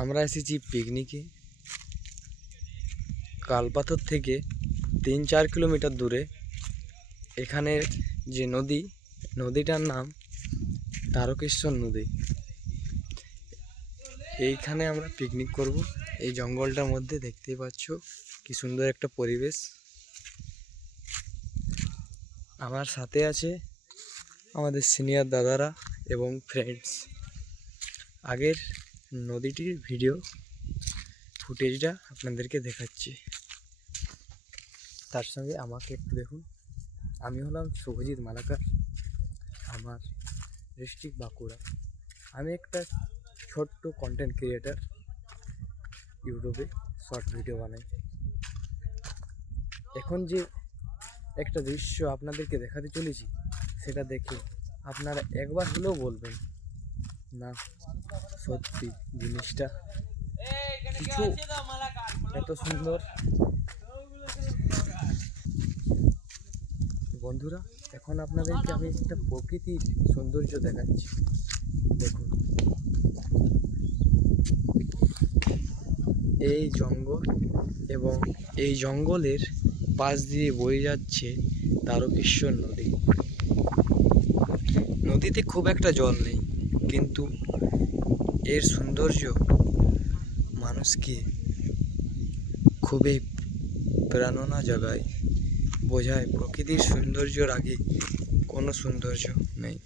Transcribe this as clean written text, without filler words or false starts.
আমরা এসেছি পিকনিকে। কালপাথর থেকে 3-4 কিলোমিটার দূরে এখানে যে নদীটার নাম তারকেশ্বর নদী। এইখানে আমরা পিকনিক করব। এই জঙ্গলটার মধ্যে দেখতেই পাচ্ছ কি সুন্দর একটা পরিবেশ। আমার সাথে আছে আমাদের সিনিয়র দাদারা এবং ফ্রেন্ডস। আগের নদীটির ভিডিও ফুটেজটা আপনাদেরকে দেখাচ্ছি, তার সঙ্গে আমাকে একটু দেখুন। আমি হলাম শুভজিৎ মালাকার, আমার ডিস্ট্রিক্ট বাঁকুড়া। আমি একটা ছোট্ট কন্টেন্ট ক্রিয়েটার, ইউটিউবে শর্ট ভিডিও বানাই। এখন যে একটা দৃশ্য আপনাদেরকে দেখাতে চলেছি, সেটা দেখে আপনারা একবার হলেও বলবেন না সত্যি জিনিসটা কিছু এত সুন্দর। বন্ধুরা, এখন আপনাদেরকে আমি একটা প্রকৃতির সৌন্দর্য দেখাচ্ছি। দেখুন, এই জঙ্গল এবং এই জঙ্গলের পাশ দিয়ে বয়ে যাচ্ছে তারকেশ্বর নদী। নদীতে খুব একটা জল নেই, কিন্তু এর সৌন্দর্য মানুষকে খুবই প্রেরণা জাগায়, বোঝায় প্রকৃতির সৌন্দর্যের আগে কোনো সৌন্দর্য নেই।